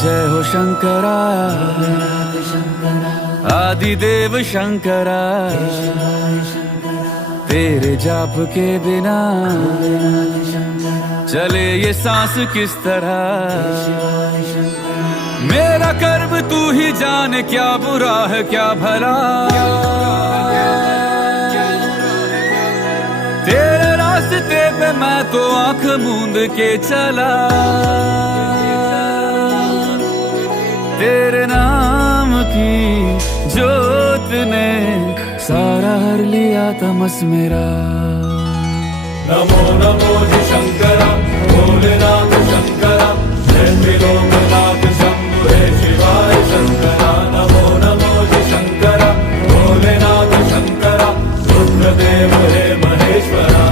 जय हो शंकरा, आदिदेव शंकरा। तेरे जाप के बिना चले ये सांस किस तरह। मेरा कर्म तू ही जाने, क्या बुरा है क्या भला। तेरे रास्ते पे मैं तो आंख मूंद के चला। तेरे नाम की जोत ने सारा हर लिया तमस मेरा। नमो नमो जी शंकरा, भोलेनाथ शंकरा, जय त्रिलोकनाथ शंभु हे शिवाय शंकरा। नमो नमो जी शंकरा, भोलेनाथ शंकरा, रुद्रदेव हे महेश्वरा।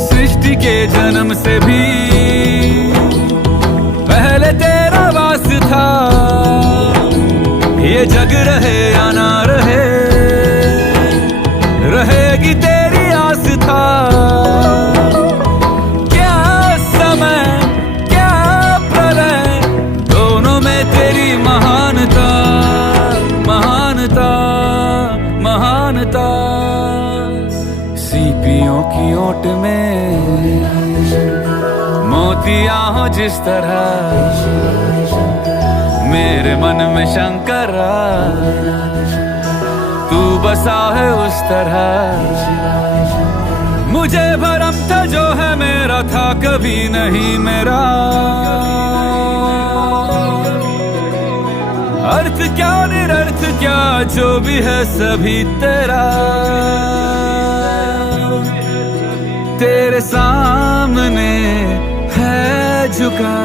सृष्टि के जन्म से भी पहले तेरा वास था। ये जग रहे या ना रहे, रहेगी तेरी आस था। क्या समय क्या प्रलय, दोनों में तेरी महानता महानता महानता। सीपियों की ओट में मोतियां हो जिस तरह, मेरे मन में शंकरा तू बसा है उस तरह। मुझे भरम था जो है मेरा था कभी नहीं मेरा। अर्थ क्या निरर्थ क्या जो भी है सभी तेरा। तेरे सामने है झुका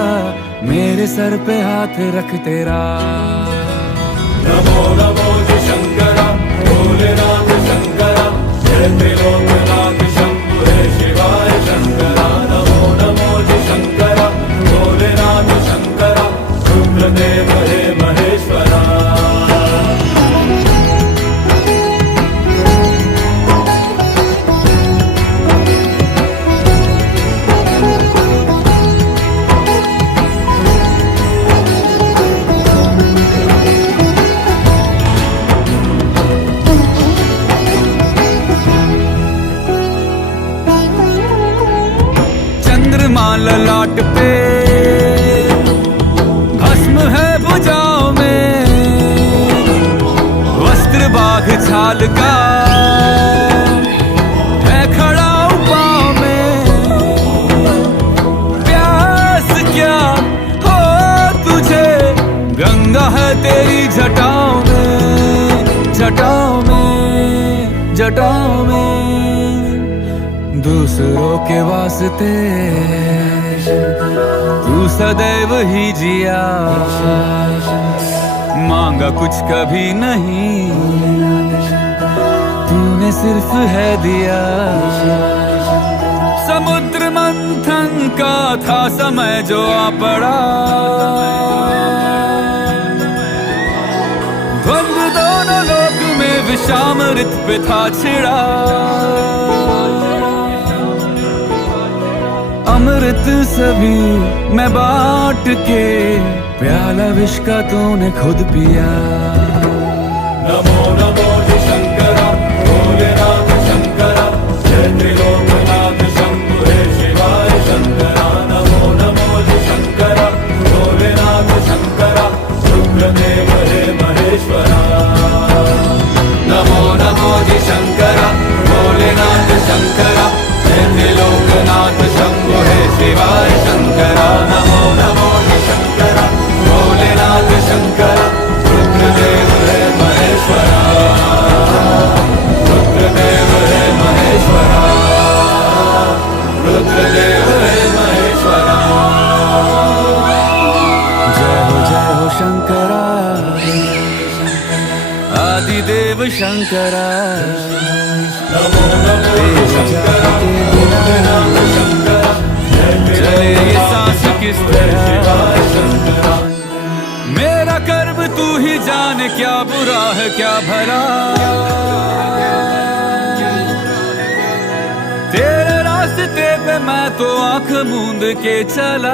मेरे सर पे हाथ रख तेरा। नमो नमो जी शंकरा, भोलेनाथ शंकरा, जय त्रिलोकनाथ शंभु हे शिवाय शंकरा। नमो नमो जी शंकरा, भोलेनाथ शंकरा, रुद्रदेव हे महेश्वरा। ललाट पे भस्म है भुजाओं में, वस्त्र बाघ छाल का है खड़ा पाँव में। प्यास क्या हो तुझे, गंगा है तेरी जटाओं में जटाओं में जटाओं में। दूसरों के वास्ते तू सदैव ही जिया, मांगा कुछ कभी नहीं तूने सिर्फ है दिया। समुद्र मंथन का था समय जो आ पड़ा, द्वंद्व दोनों लोक में विषामृत पे था छिड़ा। अमृत सभी मैं बांट के, प्याला विष का तूने खुद पिया। नमो नमो जी शंकरा, भोलेनाथ शंकरा, जय त्रिलोकनाथ शंभु हे शिवाय शंकरा। नमो नमो जी शंकरा, भोलेनाथ शंकरा, रुद्रदेव हे महेश्वरा। नमो नमो जी शंकरा, भोलेनाथ शंकरा, जय त्रिलोकनाथ शंभु हे शिवाय शंकरा। नमो नमो जी शंकरा, भोलेनाथ शंकरा, रुद्रदेव हे महेश्वरा। शंकरा नमो नमो शंकरा भोलेनाथ शंकरा चले ये सांस किस तरह शिवाय शंकरा मेरा कर्म तू ही जाने क्या बुरा है क्या भला तेरे रास्ते पे मैं तो आंख मूंद के चला